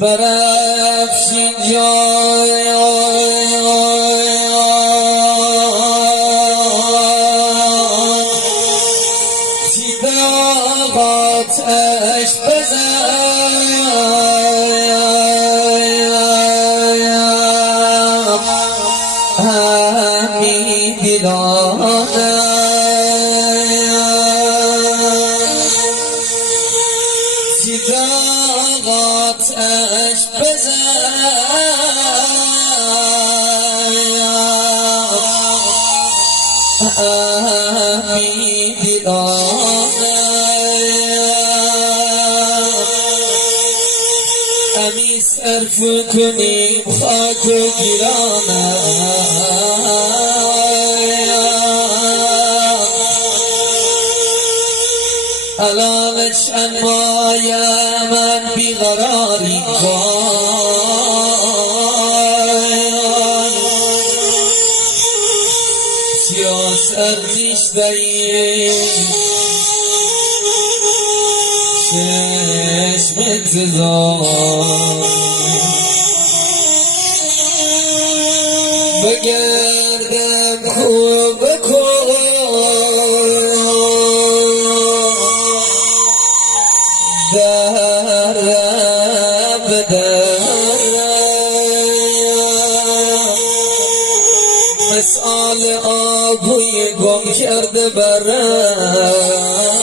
برافشین جای سیداغات اش بزن همی دیدانه سیداغات اش بزن همی دیدانه امی صرف کنیم خاک و گیرانه الان چند مایه من بیقراری سیاست نیشتایی چشم تزار بگردم خوب بکن در بدر مثال آبوی گم کرده برم